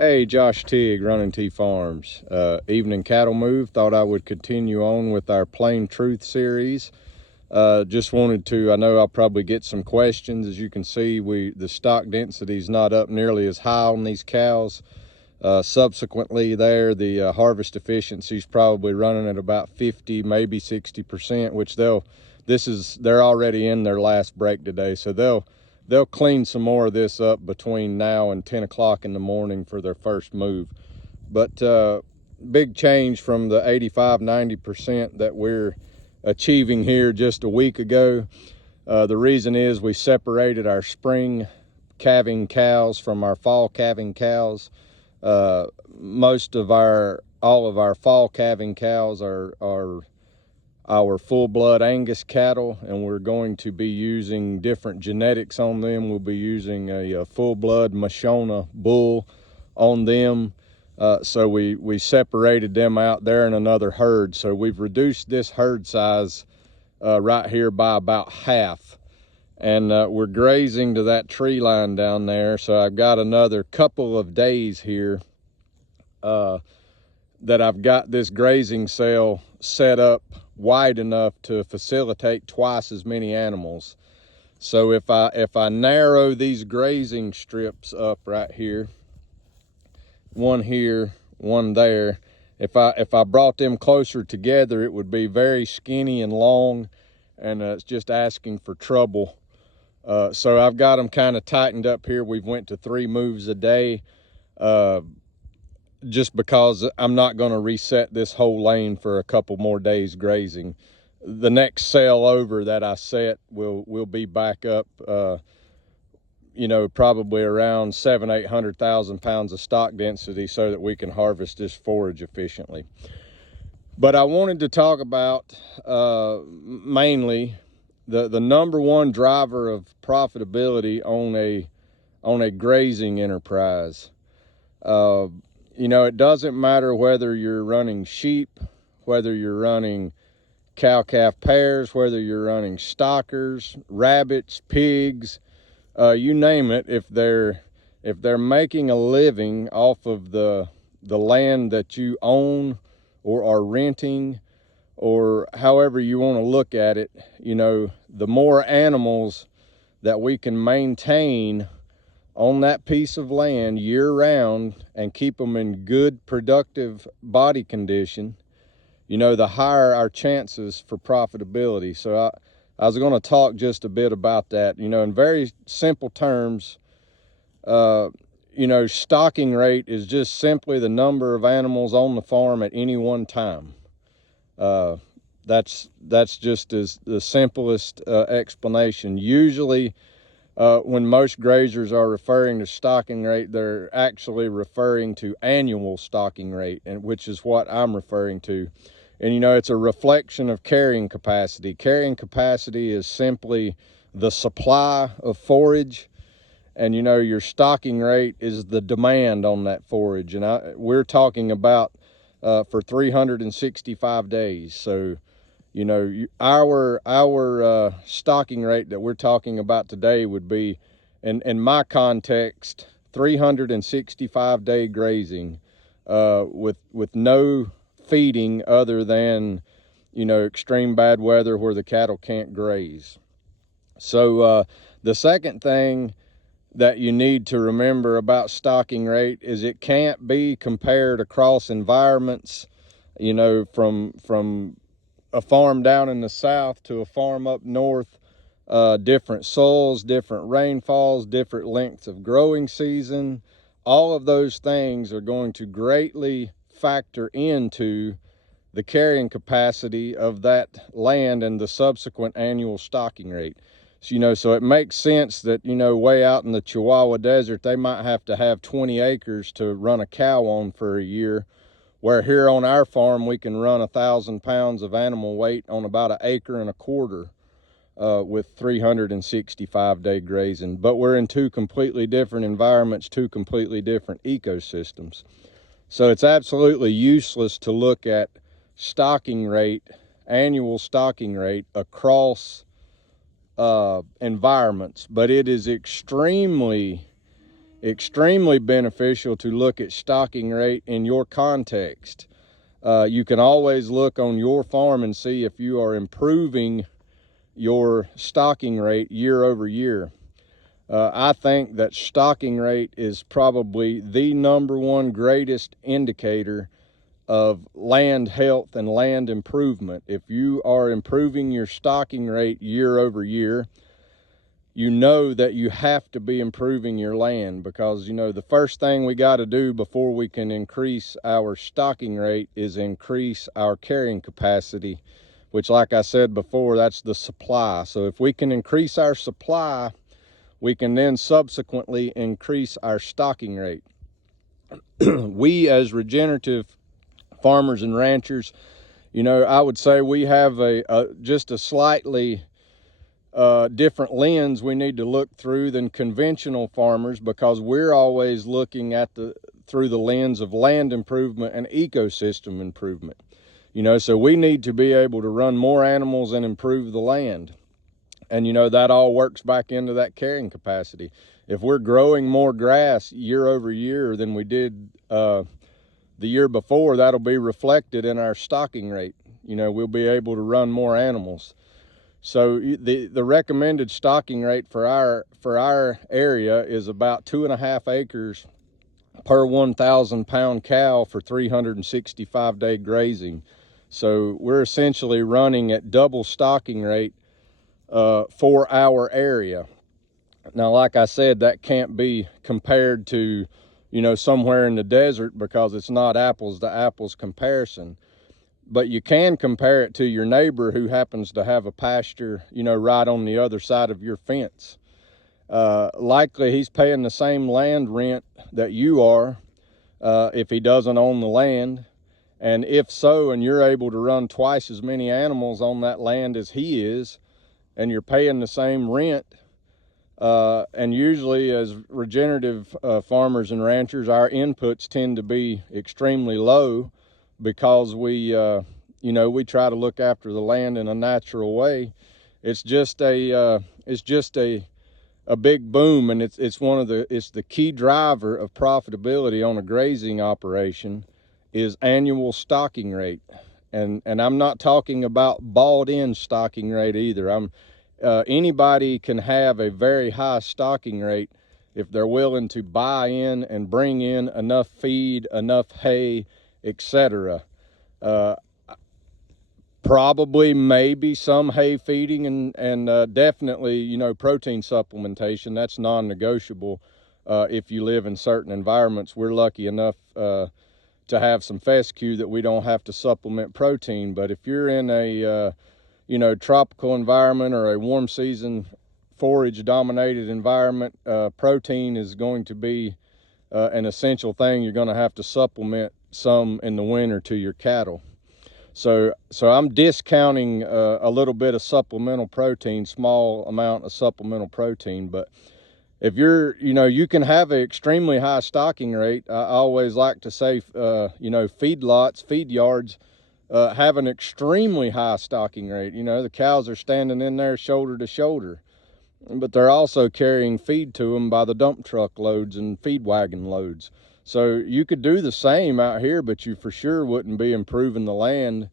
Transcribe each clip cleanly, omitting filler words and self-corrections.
Hey, Josh Tigg, Running T Farms. Evening cattle move. Thought I would continue on with our Plain Truth series. Just wanted to, I know I'll probably get some questions. As you can see, the stock density is not up nearly as high on these cows. Subsequently there, the harvest efficiency is probably running at about 50, maybe 60%, which they're already in their last break today. So they'll clean some more of this up between now and 10 o'clock in the morning for their first move. But big change from the 85-90% that we're achieving here just a week ago. The reason is we separated our spring calving cows from our fall calving cows. All of our fall calving cows are our full-blood Angus cattle, and we're going to be using different genetics on them. We'll be using a full-blood Mashona bull on them. So we separated them out there in another herd. So we've reduced this herd size right here by about half. And we're grazing to that tree line down there. So I've got another couple of days here that I've got this grazing cell set up wide enough to facilitate twice as many animals. So if I narrow these grazing strips up right here, one here, one there, if I brought them closer together, it would be very skinny and long, and it's just asking for trouble. So I've got them kind of tightened up here. We've went to 3 moves a day, just because I'm not going to reset this whole lane for a couple more days grazing. The next cell over that I set will be back up, probably around 700,000-800,000 pounds of stock density, so that we can harvest this forage efficiently. But I wanted to talk about mainly the number one driver of profitability on a grazing enterprise. It doesn't matter whether you're running sheep, whether you're running cow-calf pairs, whether you're running stockers, rabbits, pigs, you name it. If they're making a living off of the land that you own or are renting, or however you want to look at it, the more animals that we can maintain on that piece of land year round and keep them in good, productive body condition, the higher our chances for profitability. So I was going to talk just a bit about that. In very simple terms, stocking rate is just simply the number of animals on the farm at any one time. That's just as the simplest explanation. Usually, when most grazers are referring to stocking rate, they're actually referring to annual stocking rate, and which is what I'm referring to. And it's a reflection of carrying capacity. Carrying capacity is simply the supply of forage, and your stocking rate is the demand on that forage. And we're talking about for 365 days. So our stocking rate that we're talking about today would be, in my context, 365-day grazing with no feeding other than extreme bad weather where the cattle can't graze. So the second thing that you need to remember about stocking rate is it can't be compared across environments, from a farm down in the south to a farm up north. Different soils, different rainfalls, different lengths of growing season. All of those things are going to greatly factor into the carrying capacity of that land and the subsequent annual stocking rate. So it makes sense that, way out in the Chihuahua Desert, they might have to have 20 acres to run a cow on for a year, where here on our farm, we can run 1,000 pounds of animal weight on about 1.25 acres with 365-day grazing. But we're in 2 completely different environments, 2 completely different ecosystems. So it's absolutely useless to look at annual stocking rate across environments, but it is extremely extremely beneficial to look at stocking rate in your context. You can always look on your farm and see if you are improving your stocking rate year over year. I think that stocking rate is probably the #1 greatest indicator of land health and land improvement. If you are improving your stocking rate year over year, you know that you have to be improving your land, because the first thing we got to do before we can increase our stocking rate is increase our carrying capacity, which, like I said before, that's the supply. So if we can increase our supply, we can then subsequently increase our stocking rate. We, as regenerative farmers and ranchers, I would say we have just a slightly different lens we need to look through than conventional farmers, because we're always looking at through the lens of land improvement and ecosystem improvement. So we need to be able to run more animals and improve the land. And that all works back into that carrying capacity. If we're growing more grass year over year than we did the year before, that'll be reflected in our stocking rate. We'll be able to run more animals. So the recommended stocking rate for our area is about 2.5 acres per 1,000 pound cow for 365-day grazing. So we're essentially running at double stocking rate for our area. Now, like I said, that can't be compared to somewhere in the desert, because it's not apples to apples comparison. But you can compare it to your neighbor who happens to have a pasture, right on the other side of your fence. Likely he's paying the same land rent that you are, if he doesn't own the land. And if so, and you're able to run twice as many animals on that land as he is, and you're paying the same rent, and usually as regenerative farmers and ranchers, our inputs tend to be extremely low, because we try to look after the land in a natural way. It's just a big boom, and it's the key driver of profitability on a grazing operation is annual stocking rate. And I'm not talking about bought in stocking rate either. Anybody can have a very high stocking rate if they're willing to buy in and bring in enough feed, enough hay, etc. Probably maybe some hay feeding and definitely protein supplementation. That's non-negotiable if you live in certain environments. We're lucky enough to have some fescue that we don't have to supplement protein. But if you're in a tropical environment or a warm season forage dominated environment, protein is going to be an essential thing. You're going to have to supplement some in the winter to your cattle. So I'm discounting a little bit of supplemental protein, small amount of supplemental protein. But if you can have an extremely high stocking rate. I always like to say, feedlots, feed yards have an extremely high stocking rate. The cows are standing in there shoulder to shoulder, but they're also carrying feed to them by the dump truck loads and feed wagon loads. So you could do the same out here, but you for sure wouldn't be improving the land.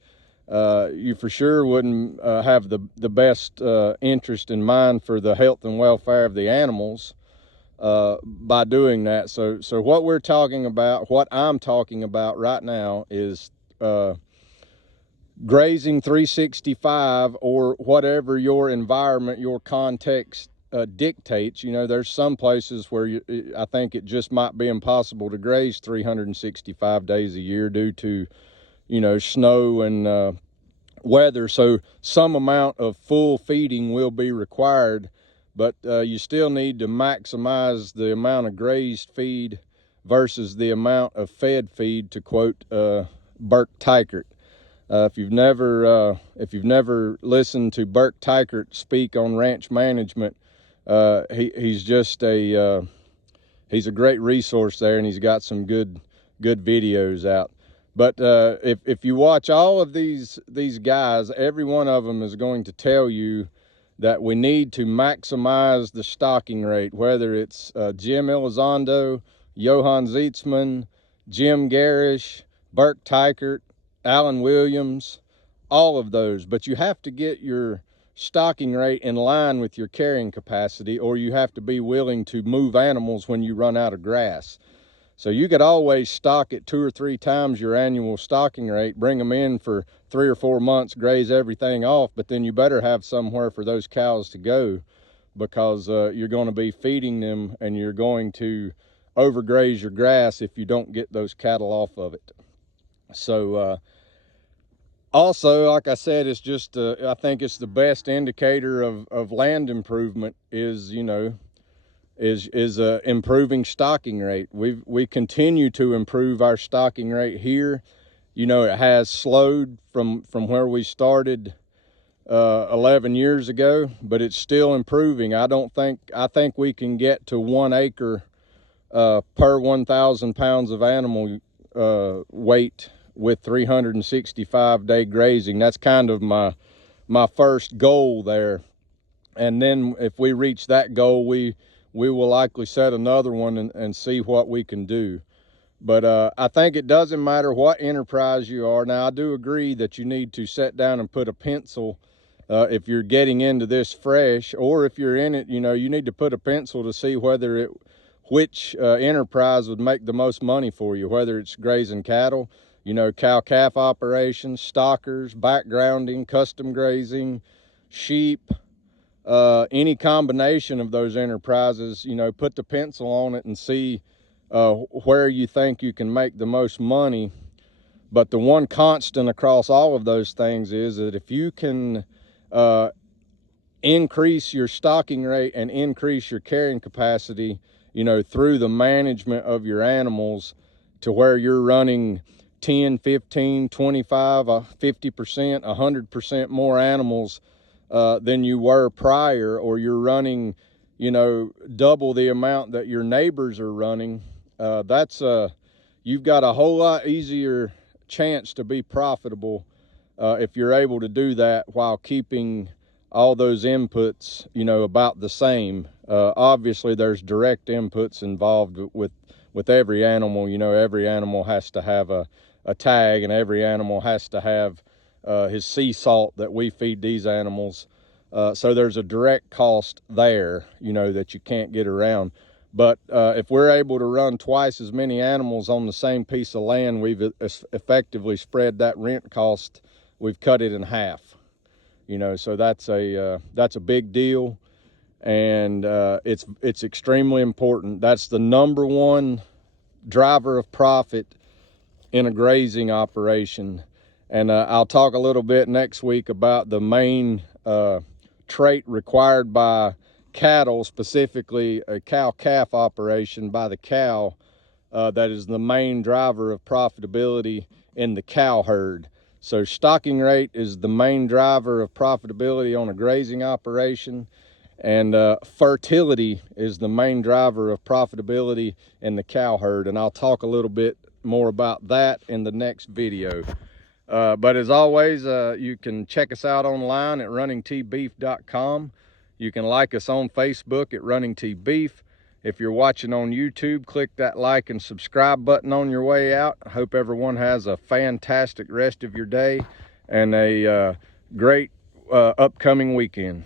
You for sure wouldn't have the best interest in mind for the health and welfare of the animals by doing that. So what I'm talking about right now is grazing 365, or whatever your environment, your context dictates. There's some places where I think it just might be impossible to graze 365 days a year due to snow and weather. So some amount of full feeding will be required, but you still need to maximize the amount of grazed feed versus the amount of fed feed, to quote Burke Teichert. If you've never listened to Burke Teichert speak on ranch management, he's a great resource there, and he's got some good videos out. But if you watch all of these guys, every one of them is going to tell you that we need to maximize the stocking rate, whether it's Jim Elizondo, Johann Zeitzman, Jim Garish, Burke Teichert, Alan Williams, all of those. But you have to get your stocking rate in line with your carrying capacity, or you have to be willing to move animals when you run out of grass. So you could always stock it 2 or 3 times your annual stocking rate, bring them in for 3 or 4 months, graze everything off, but then you better have somewhere for those cows to go, because you're going to be feeding them and you're going to overgraze your grass if you don't get those cattle off of it. So also, like I said, it's just I think it's the best indicator of land improvement is, you know, is improving stocking rate. We continue to improve our stocking rate here. You know, it has slowed from where we started 11 years ago, but it's still improving. I think we can get to 1 acre per 1,000 pounds of animal weight with 365-day grazing. That's kind of my first goal there. And then if we reach that goal, we will likely set another one and see what we can do. But I think it doesn't matter what enterprise you are. Now, I do agree that you need to sit down and put a pencil if you're getting into this fresh, or if you're in it, you know, you need to put a pencil to see which enterprise would make the most money for you, whether it's grazing cattle, you know, cow-calf operations, stockers, backgrounding, custom grazing, sheep, any combination of those enterprises. You know, put the pencil on it and see where you think you can make the most money. But the one constant across all of those things is that if you can increase your stocking rate and increase your carrying capacity, you know, through the management of your animals, to where you're running 10, 15, 25, 50%, 100% more animals than you were prior, or you're running, you know, double the amount that your neighbors are running, you've got a whole lot easier chance to be profitable if you're able to do that while keeping all those inputs, you know, about the same. Obviously, there's direct inputs involved with every animal. You know, every animal has to have a tag, and every animal has to have his sea salt that we feed these animals. So there's a direct cost there, you know, that you can't get around. But if we're able to run twice as many animals on the same piece of land, we've effectively spread that rent cost. We've cut it in half, you know. So that's a big deal, and it's extremely important. That's the number one driver of profit in a grazing operation. And I'll talk a little bit next week about the main trait required by cattle, specifically a cow-calf operation by the cow, that is the main driver of profitability in the cow herd. So stocking rate is the main driver of profitability on a grazing operation, and fertility is the main driver of profitability in the cow herd. And I'll talk a little bit more about that in the next video. But as always, you can check us out online at runningtbeef.com. You can like us on Facebook at Running T Beef. If you're watching on YouTube, click that like and subscribe button on your way out. I hope everyone has a fantastic rest of your day and a great upcoming weekend.